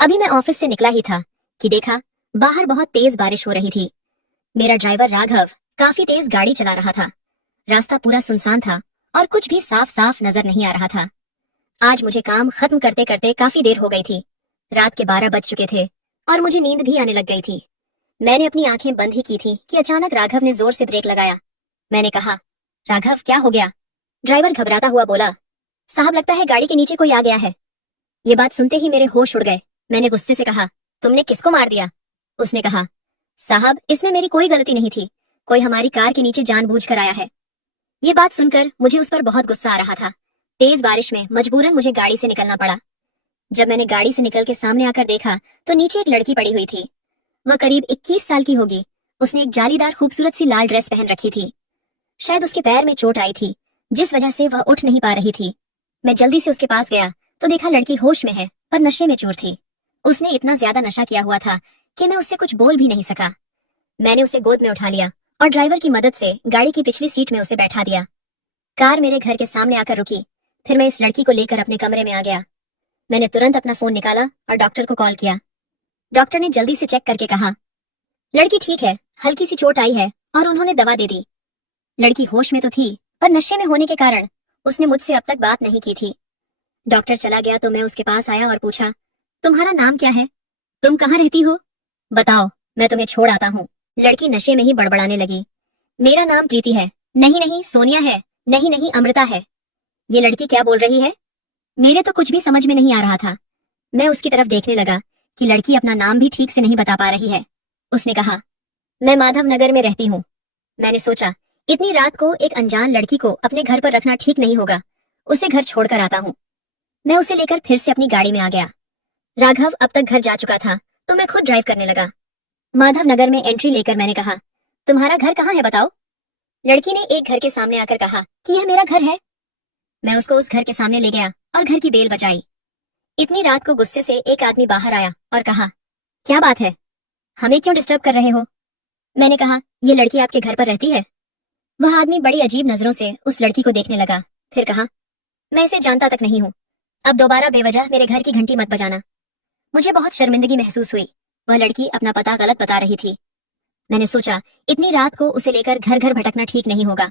अभी मैं ऑफिस से निकला ही था कि देखा बाहर बहुत तेज बारिश हो रही थी। मेरा ड्राइवर राघव काफी तेज गाड़ी चला रहा था। रास्ता पूरा सुनसान था और कुछ भी साफ साफ नजर नहीं आ रहा था। आज मुझे काम खत्म करते करते काफी देर हो गई थी। रात के 12 बज चुके थे और मुझे नींद भी आने लग गई थी। मैंने अपनी आंखें बंद ही की थी कि अचानक राघव ने जोर से ब्रेक लगाया। मैंने कहा, राघव क्या हो गया? ड्राइवर घबराता हुआ बोला, साहब लगता है गाड़ी के नीचे कोई आ गया है। ये बात सुनते ही मेरे होश उड़ गए। मैंने गुस्से से कहा, तुमने किसको मार दिया? उसने कहा, साहब इसमें मेरी कोई गलती नहीं थी, कोई हमारी कार के नीचे जानबूझकर आया है। ये बात सुनकर मुझे उस पर बहुत गुस्सा आ रहा था। तेज बारिश में मजबूरन मुझे गाड़ी से निकलना पड़ा। जब मैंने गाड़ी से निकल के सामने आकर देखा तो नीचे एक लड़की पड़ी हुई थी। वह करीब 21 साल की होगी। उसने एक जालीदार खूबसूरत सी लाल ड्रेस पहन रखी थी। शायद उसके पैर में चोट आई थी जिस वजह से वह उठ नहीं पा रही थी। मैं जल्दी से उसके पास गया तो देखा लड़की होश में है पर नशे में चूर थी। उसने इतना ज्यादा नशा किया हुआ था कि मैं उससे कुछ बोल भी नहीं सका। मैंने उसे गोद में उठा लिया और ड्राइवर की मदद से गाड़ी की पिछली सीट में उसे बैठा दिया। कार मेरे घर के सामने आकर रुकी। फिर मैं इस लड़की को लेकर अपने कमरे में आ गया। मैंने तुरंत अपना फोन निकाला और डॉक्टर को कॉल किया। डॉक्टर ने जल्दी से चेक करके कहा, लड़की ठीक है, हल्की सी चोट आई है और उन्होंने दवा दे दी। लड़की होश में तो थी पर नशे में होने के कारण उसने मुझसे अब तक बात नहीं की थी। डॉक्टर चला गया तो मैं उसके पास आया और पूछा, तुम्हारा नाम क्या है? तुम कहाँ रहती हो? बताओ, मैं तुम्हें छोड़ आता हूँ। लड़की नशे में ही बड़बड़ाने लगी, मेरा नाम प्रीति है। नहीं नहीं सोनिया है। नहीं नहीं अमृता है। ये लड़की क्या बोल रही है? मेरे तो कुछ भी समझ में नहीं आ रहा था। मैं उसकी तरफ देखने लगा कि लड़की अपना नाम भी ठीक से नहीं बता पा रही है। उसने कहा, मैं माधव नगर में रहती हूँ। मैंने सोचा इतनी रात को एक अनजान लड़की को अपने घर पर रखना ठीक नहीं होगा। उसे घर छोड़कर आता हूँ। मैं उसे लेकर फिर से अपनी गाड़ी में आ गया। राघव अब तक घर जा चुका था तो मैं खुद ड्राइव करने लगा। माधव नगर में एंट्री लेकर मैंने कहा, तुम्हारा घर कहाँ है बताओ? लड़की ने एक घर के सामने आकर कहा कि यह मेरा घर है। मैं उसको उस घर के सामने ले गया और घर की बेल बजाई। इतनी रात को गुस्से से एक आदमी बाहर आया और कहा, क्या बात है, हमें क्यों डिस्टर्ब कर रहे हो? मैंने कहा, ये लड़की आपके घर पर रहती है? वह आदमी बड़ी अजीब नजरों से उस लड़की को देखने लगा। फिर कहा, मैं इसे जानता तक नहीं हूँ। अब दोबारा बेवजह मेरे घर की घंटी मत बजाना। मुझे बहुत शर्मिंदगी महसूस हुई। वह लड़की अपना पता गलत बता रही थी। मैंने सोचा इतनी रात को उसे लेकर घर घर भटकना ठीक नहीं होगा।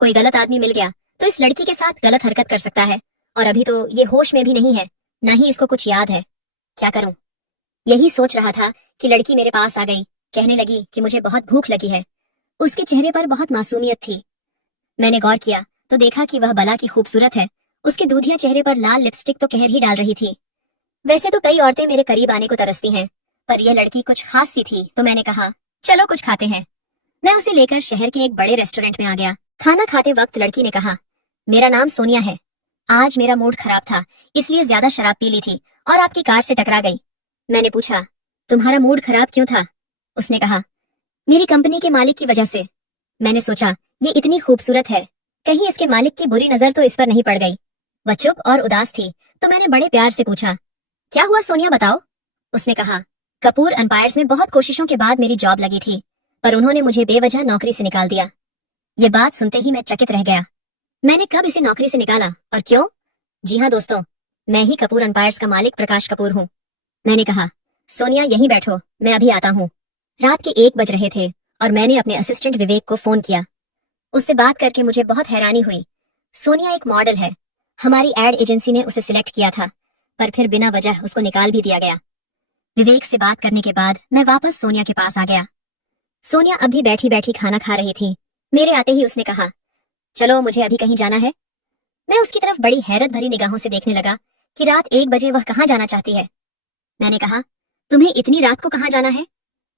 कोई गलत आदमी मिल गया तो इस लड़की के साथ गलत हरकत कर सकता है और अभी तो ये होश में भी नहीं है, न ही इसको कुछ याद है। क्या करूं? यही सोच रहा था कि लड़की मेरे पास आ गई। कहने लगी कि मुझे बहुत भूख लगी है। उसके चेहरे पर बहुत मासूमियत थी। मैंने गौर किया तो देखा कि वह भला की खूबसूरत है। उसके दूधिया चेहरे पर लाल लिपस्टिक तो कहर ही डाल रही थी। वैसे तो कई औरतें मेरे करीब आने को तरसती हैं, पर यह लड़की कुछ खास सी थी तो मैंने कहा, चलो कुछ खाते हैं। मैं उसे लेकर शहर के एक बड़े रेस्टोरेंट में आ गया। खाना खाते वक्त लड़की ने कहा, मेरा नाम सोनिया है। आज मेरा मूड खराब था इसलिए ज्यादा शराब पी ली थी और आपकी कार से टकरा गई। मैंने पूछा, तुम्हारा मूड खराब क्यों था? उसने कहा, मेरी कंपनी के मालिक की वजह से। मैंने सोचा ये इतनी खूबसूरत है, कहीं इसके मालिक की बुरी नजर तो इस पर नहीं पड़ गई। वह चुप और उदास थी तो मैंने बड़े प्यार से पूछा, क्या हुआ सोनिया बताओ? उसने कहा, कपूर एम्पायर्स में बहुत कोशिशों के बाद मेरी जॉब लगी थी पर उन्होंने मुझे बेवजह नौकरी से निकाल दिया। ये बात सुनते ही मैं चकित रह गया। मैंने कब इसे नौकरी से निकाला और क्यों? जी हाँ दोस्तों, मैं ही कपूर एम्पायर्स का मालिक प्रकाश कपूर हूँ। मैंने कहा, सोनिया यहीं बैठो, मैं अभी आता हूँ। रात के 1 बज रहे थे और मैंने अपने असिस्टेंट विवेक को फोन किया। उससे बात करके मुझे बहुत हैरानी हुई। सोनिया एक मॉडल है। हमारी एड एजेंसी ने उसे सिलेक्ट किया था पर फिर बिना वजह उसको निकाल भी दिया गया। विवेक से बात करने के बाद मैं वापस सोनिया के पास आ गया। सोनिया अभी बैठी बैठी खाना खा रही थी। मेरे आते ही उसने कहा, चलो मुझे अभी कहीं जाना है। मैं उसकी तरफ बड़ी हैरत भरी निगाहों से देखने लगा कि रात 1 बजे वह कहाँ जाना चाहती है। मैंने कहा, तुम्हें इतनी रात को कहाँ जाना है?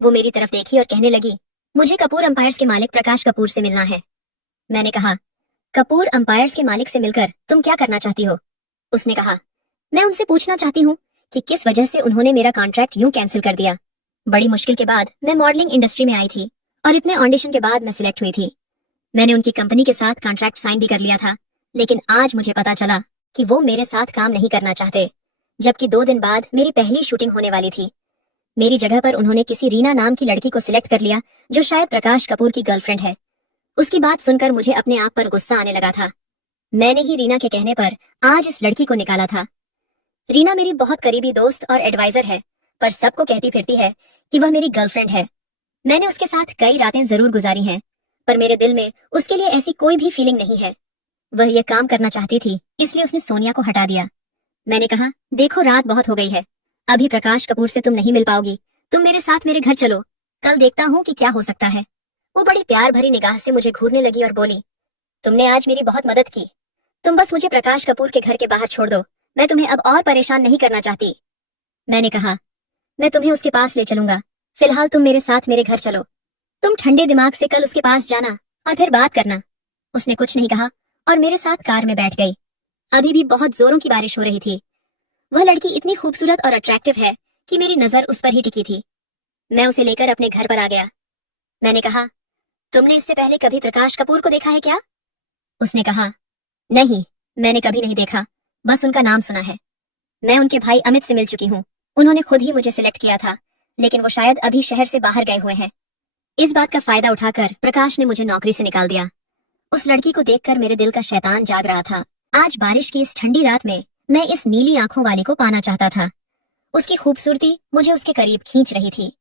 वो मेरी तरफ देखी और कहने लगी, मुझे कपूर एम्पायर्स के मालिक प्रकाश कपूर से मिलना है। मैंने कहा, कपूर एम्पायर्स के मालिक से मिलकर तुम क्या करना चाहती हो? उसने कहा, मैं उनसे पूछना चाहती हूँ कि किस वजह से उन्होंने मेरा कॉन्ट्रैक्ट यूं कैंसिल कर दिया। बड़ी मुश्किल के बाद मैं मॉडलिंग इंडस्ट्री में आई थी और इतने ऑडिशन के बाद मैं सिलेक्ट हुई थी। मैंने उनकी कंपनी के साथ कॉन्ट्रैक्ट साइन भी कर लिया था, लेकिन आज मुझे पता चला कि वो मेरे साथ काम नहीं करना चाहते, जबकि 2 दिन बाद मेरी पहली शूटिंग होने वाली थी। मेरी जगह पर उन्होंने किसी रीना नाम की लड़की को सिलेक्ट कर लिया जो शायद प्रकाश कपूर की गर्लफ्रेंड है। उसकी बात सुनकर मुझे अपने आप पर गुस्सा आने लगा था। मैंने ही रीना के कहने पर आज इस लड़की को निकाला था। रीना मेरी बहुत करीबी दोस्त और एडवाइजर है, पर सबको कहती फिरती है कि वह मेरी गर्लफ्रेंड है। मैंने उसके साथ कई रातें जरूर गुजारी हैं, पर मेरे दिल में उसके लिए ऐसी कोई भी फीलिंग नहीं है। वह यह काम करना चाहती थी, इसलिए उसने सोनिया को हटा दिया। मैंने कहा, देखो रात बहुत हो गई है, अभी प्रकाश कपूर से तुम नहीं मिल पाओगी, तुम मेरे साथ मेरे घर चलो, कल देखता हूँ कि क्या हो सकता है। वो बड़ी प्यार भरी निगाह से मुझे घूरने लगी और बोली, तुमने आज मेरी बहुत मदद की, तुम बस मुझे प्रकाश कपूर के घर के बाहर छोड़ दो, मैं तुम्हें अब और परेशान नहीं करना चाहती। मैंने कहा, मैं तुम्हें उसके पास ले चलूंगा, फिलहाल तुम मेरे साथ मेरे घर चलो, तुम ठंडे दिमाग से कल उसके पास जाना और फिर बात करना। उसने कुछ नहीं कहा और मेरे साथ कार में बैठ गई। अभी भी बहुत जोरों की बारिश हो रही थी। वह लड़की इतनी खूबसूरत और अट्रैक्टिव है कि मेरी नजर उस पर ही टिकी थी। मैं उसे लेकर अपने घर पर आ गया। मैंने कहा, तुमने इससे पहले कभी प्रकाश कपूर को देखा है क्या? उसने कहा, नहीं, मैंने कभी नहीं देखा, बस उनका नाम सुना है। मैं उनके भाई अमित से मिल चुकी हूँ, उन्होंने खुद ही मुझे सिलेक्ट किया था, लेकिन वो शायद अभी शहर से बाहर गए हुए हैं। इस बात का फायदा उठाकर प्रकाश ने मुझे नौकरी से निकाल दिया। उस लड़की को देखकर मेरे दिल का शैतान जाग रहा था। आज बारिश की इस ठंडी रात में मैं इस नीली आंखों वाली को पाना चाहता था। उसकी खूबसूरती मुझे उसके करीब खींच रही थी।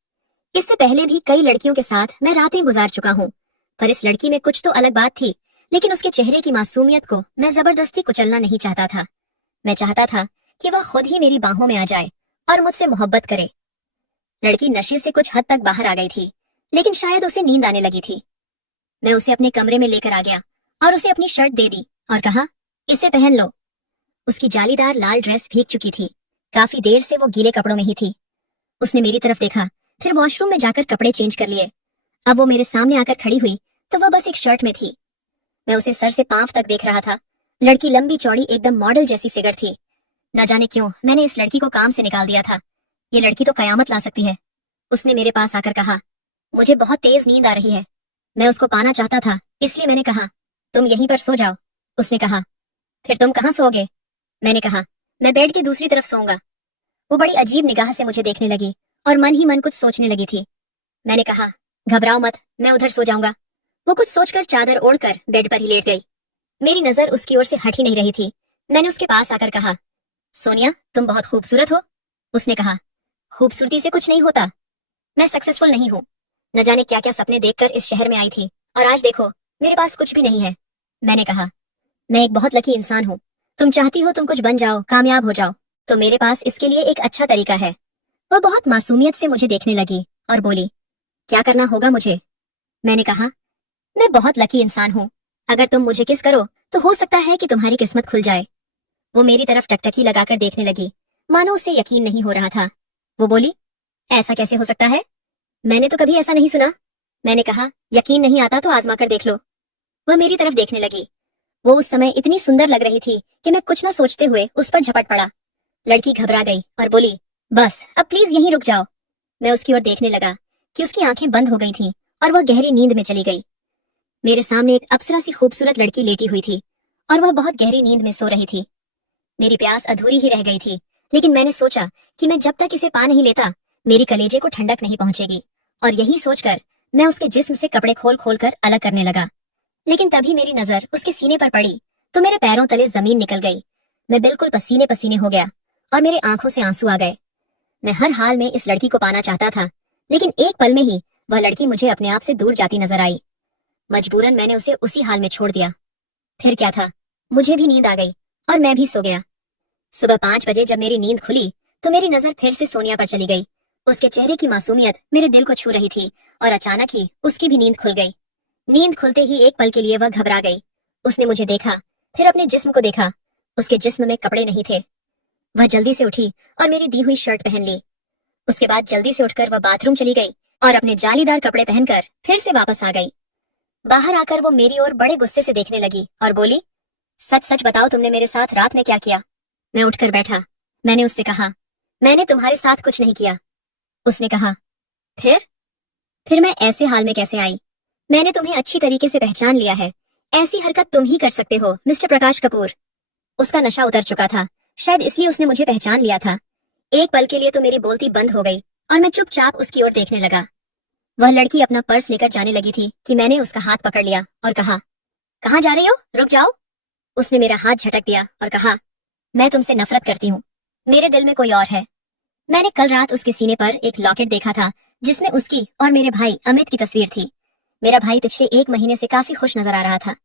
इससे पहले भी कई लड़कियों के साथ मैं रातें गुजार चुका हूँ, पर इस लड़की में कुछ तो अलग बात थी, लेकिन उसके चेहरे की मासूमियत को मैं जबरदस्ती कुचलना नहीं चाहता था। मैं चाहता था कि वह खुद ही मेरी बाहों में आ जाए और मुझसे मोहब्बत करे। लड़की नशे से कुछ हद तक बाहर आ गई थी, लेकिन शायद उसे नींद आने लगी थी। मैं उसे अपने कमरे में लेकर आ गया और उसे अपनी शर्ट दे दी और कहा, इसे पहन लो। उसकी जालीदार लाल ड्रेस भीग चुकी थी, काफी देर से वो गीले कपड़ों में ही थी। उसने मेरी तरफ देखा, फिर वॉशरूम में जाकर कपड़े चेंज कर लिए। अब वो मेरे सामने आकर खड़ी हुई तो वह बस एक शर्ट में थी। मैं उसे सर से पांव तक देख रहा था। लड़की लंबी चौड़ी एकदम मॉडल जैसी फिगर थी। न जाने क्यों मैंने इस लड़की को काम से निकाल दिया था। ये लड़की तो कयामत ला सकती है। उसने मेरे पास आकर कहा, मुझे बहुत तेज नींद आ रही है, मैं उसको पाना चाहता था, इसलिए मैंने कहा, तुम यहीं पर सो जाओ। उसने कहा, फिर तुम कहाँ सोओगे? मैंने कहा, मैं बेड की दूसरी तरफ सोऊंगा। वो बड़ी अजीब निगाह से मुझे देखने लगी और मन ही मन कुछ सोचने लगी थी। मैंने कहा, घबराओ मत, मैं उधर सो जाऊंगा। वो कुछ सोचकर चादर ओढ़कर बेड पर ही लेट गई। मेरी नजर उसकी ओर से हट ही नहीं रही थी। मैंने उसके पास आकर कहा, सोनिया, तुम बहुत खूबसूरत हो। उसने कहा, खूबसूरती से कुछ नहीं होता, मैं सक्सेसफुल नहीं हूँ। न जाने क्या क्या सपने देखकर इस शहर में आई थी और आज देखो मेरे पास कुछ भी नहीं है। मैंने कहा, मैं एक बहुत लकी इंसान हूँ, तुम चाहती हो तुम कुछ बन जाओ, कामयाब हो जाओ, तो मेरे पास इसके लिए एक अच्छा तरीका है। वह बहुत मासूमियत से मुझे देखने लगी और बोली, क्या करना होगा मुझे? मैंने कहा, मैं बहुत लकी इंसान हूँ, अगर तुम मुझे किस करो तो हो सकता है कि तुम्हारी किस्मत खुल जाए। वो मेरी तरफ टकटकी लगाकर देखने लगी, मानो उसे यकीन नहीं हो रहा था। वो बोली, ऐसा कैसे हो सकता है? मैंने तो कभी ऐसा नहीं सुना। मैंने कहा, यकीन नहीं आता तो आजमा कर देख लो। वह मेरी तरफ देखने लगी। वो उस समय इतनी सुंदर लग रही थी कि मैं कुछ न सोचते हुए उस पर झपट पड़ा। लड़की घबरा गई और बोली, बस अब प्लीज यहीं रुक जाओ। मैं उसकी ओर देखने लगा कि उसकी आंखें बंद हो गई थीं और वह गहरी नींद में चली गई। मेरे सामने एक अप्सरा सी खूबसूरत लड़की लेटी हुई थी और वह बहुत गहरी नींद में सो रही थी। मेरी प्यास अधूरी ही रह गई थी, लेकिन मैंने सोचा कि मैं जब तक इसे पा नहीं लेता मेरी कलेजे को ठंडक नहीं पहुंचेगी, और यही सोचकर मैं उसके जिस्म से कपड़े खोल खोल कर अलग करने लगा। लेकिन तभी मेरी नजर उसके सीने पर पड़ी तो मेरे पैरों तले जमीन निकल गई। मैं बिल्कुल पसीने पसीने हो गया और मेरे आंखों से आंसू आ गए। मैं हर हाल में इस लड़की को पाना चाहता था, लेकिन एक पल में ही वह लड़की मुझे अपने आप से दूर जाती नजर आई। मजबूरन मैंने उसे उसी हाल में छोड़ दिया। फिर क्या था, मुझे भी नींद आ गई और मैं भी सो गया। सुबह 5 बजे जब मेरी नींद खुली तो मेरी नजर फिर से सोनिया पर चली गई। उसके चेहरे की मासूमियत मेरे दिल को छू रही थी और अचानक ही उसकी भी नींद खुल गई। नींद खुलते ही एक पल के लिए वह घबरा गई। उसने मुझे देखा, फिर अपने जिस्म को देखा। उसके जिस्म में कपड़े नहीं थे। वह जल्दी से उठी और मेरी दी हुई शर्ट पहन ली। उसके बाद जल्दी से उठकर वह बाथरूम चली गई और अपने जालीदार कपड़े पहनकर फिर से वापस आ गई। बाहर आकर वो मेरी ओर बड़े गुस्से से देखने लगी और बोली, सच सच बताओ तुमने मेरे साथ रात में क्या किया? मैं उठकर बैठा। मैंने उससे कहा, मैंने तुम्हारे साथ कुछ नहीं किया। उसने कहा, फिर मैं ऐसे हाल में कैसे आई? मैंने तुम्हें अच्छी तरीके से पहचान लिया है, ऐसी हरकत तुम ही कर सकते हो मिस्टर प्रकाश कपूर। उसका नशा उतर चुका था, शायद इसलिए उसने मुझे पहचान लिया था। एक पल के लिए तो मेरी बोलती बंद हो गई और मैं चुपचाप उसकी ओर देखने लगा। वह लड़की अपना पर्स लेकर जाने लगी थी कि मैंने उसका हाथ पकड़ लिया और कहा, कहाँ जा रही हो? रुक जाओ। उसने मेरा हाथ झटक दिया और कहा, मैं तुमसे नफरत करती हूँ। मेरे दिल में कोई और है। मैंने कल रात उसके सीने पर एक लॉकेट देखा था जिसमें उसकी और मेरे भाई अमित की तस्वीर थी। मेरा भाई पिछले 1 महीने से काफी खुश नजर आ रहा था।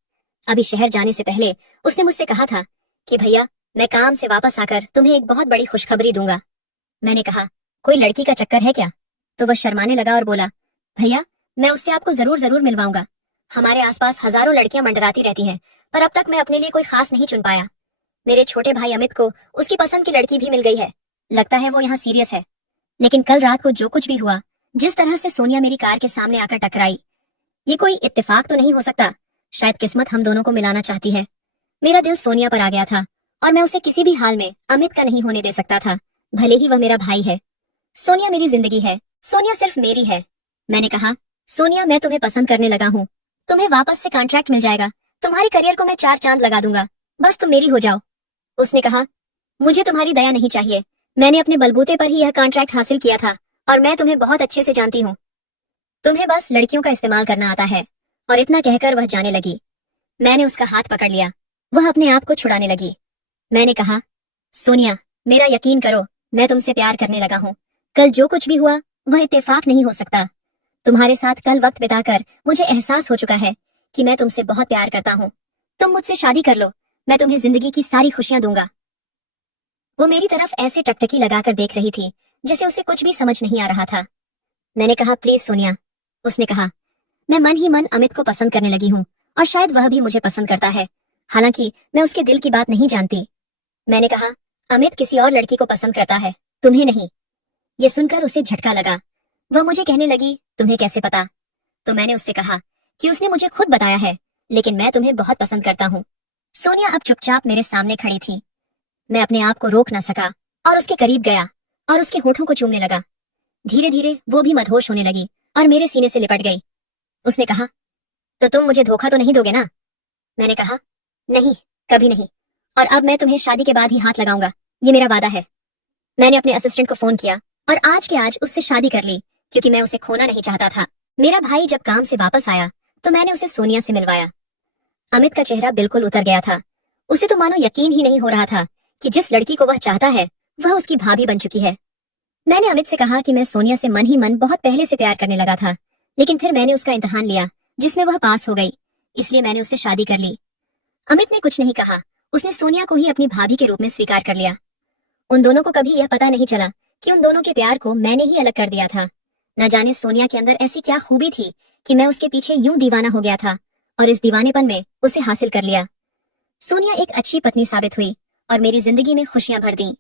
अभी शहर जाने से पहले उसने मुझसे कहा था कि भैया, मैं काम से वापस आकर तुम्हें एक बहुत बड़ी खुशखबरी दूंगा। मैंने कहा, कोई लड़की का चक्कर है क्या? तो वह शर्माने लगा और बोला, भैया, मैं उससे आपको जरूर जरूर मिलवाऊंगा। हमारे आसपास हजारों लड़कियां मंडराती रहती हैं, पर अब तक मैं अपने लिए कोई खास नहीं चुन पाया। मेरे छोटे भाई अमित को उसकी पसंद की लड़की भी मिल गई है। लगता है वो यहाँ सीरियस है। लेकिन कल रात को जो कुछ भी हुआ, जिस तरह से सोनिया मेरी कार के सामने आकर टकराई, ये कोई इत्तेफाक तो नहीं हो सकता। शायद किस्मत हम दोनों को मिलाना चाहती है। मेरा दिल सोनिया पर आ गया था और मैं उसे किसी भी हाल में अमित का नहीं होने दे सकता था, भले ही वह मेरा भाई है। सोनिया मेरी जिंदगी है। सोनिया सिर्फ मेरी है। मैंने कहा, सोनिया, मैं तुम्हें पसंद करने लगा हूँ। तुम्हें वापस से कॉन्ट्रैक्ट मिल जाएगा। तुम्हारे करियर को मैं 4 चांद लगा दूंगा। बस तुम मेरी हो जाओ। उसने कहा, मुझे तुम्हारी दया नहीं चाहिए। मैंने अपने बलबूते पर ही यह कॉन्ट्रैक्ट हासिल किया था और मैं तुम्हें बहुत अच्छे से जानती हूँ। तुम्हें बस लड़कियों का इस्तेमाल करना आता है। और इतना कहकर वह जाने लगी। मैंने उसका हाथ पकड़ लिया। वह अपने आप को छुड़ाने लगी। मैंने कहा, सोनिया, मेरा यकीन करो, मैं तुमसे प्यार करने लगा हूँ। कल जो कुछ भी हुआ वह इत्तेफाक नहीं हो सकता। तुम्हारे साथ कल वक्त बिताकर मुझे एहसास हो चुका है कि मैं तुमसे बहुत प्यार करता हूँ। तुम मुझसे शादी कर लो, मैं तुम्हें जिंदगी की सारी खुशियां दूंगा। वो मेरी तरफ ऐसे टकटकी लगाकर देख रही थी जैसे उसे कुछ भी समझ नहीं आ रहा था। मैंने कहा, प्लीज सोनिया। उसने कहा, मैं मन ही मन अमित को पसंद करने लगी हूँ और शायद वह भी मुझे पसंद करता है। हालांकि मैं उसके दिल की बात नहीं जानती। मैंने कहा, अमित किसी और लड़की को पसंद करता है, तुम्हें नहीं। ये सुनकर उसे झटका लगा। वह मुझे कहने लगी, तुम्हें कैसे पता? तो मैंने उससे कहा कि उसने मुझे खुद बताया है, लेकिन मैं तुम्हें बहुत पसंद करता हूँ। सोनिया अब चुपचाप मेरे सामने खड़ी थी। मैं अपने आप को रोक न सका और उसके करीब गया और उसके होठों को चूमने लगा। धीरे धीरे वो भी मदहोश होने लगी और मेरे सीने से लिपट गई। उसने कहा, तो तुम मुझे धोखा तो नहीं दोगे ना? मैंने कहा, नहीं, कभी नहीं। और अब मैं तुम्हें शादी के बाद ही हाथ लगाऊंगा, ये मेरा वादा है। मैंने अपने असिस्टेंट को फोन किया और आज के आज उससे शादी कर ली, क्योंकि मैं उसे खोना नहीं चाहता था। मेरा भाई जब काम से वापस आया तो मैंने उसे सोनिया से मिलवाया। अमित का चेहरा बिल्कुल उतर गया था। उसे तो मानो यकीन ही नहीं हो रहा था कि जिस लड़की को वह चाहता है वह उसकी भाभी बन चुकी है। मैंने अमित से कहा कि मैं सोनिया से मन ही मन बहुत पहले से प्यार करने लगा था, लेकिन फिर मैंने उसका इम्तिहान लिया जिसमें वह पास हो गई, इसलिए मैंने उससे शादी कर ली। अमित ने कुछ नहीं कहा। उसने सोनिया को ही अपनी भाभी के रूप में स्वीकार कर लिया। उन दोनों को कभी यह पता नहीं चला कि उन दोनों के प्यार को मैंने ही अलग कर दिया था। न जाने सोनिया के अंदर ऐसी क्या खूबी थी कि मैं उसके पीछे यूं दीवाना हो गया था और इस दीवानेपन में उसे हासिल कर लिया। सोनिया एक अच्छी पत्नी साबित हुई और मेरी जिंदगी में खुशियां भर दी।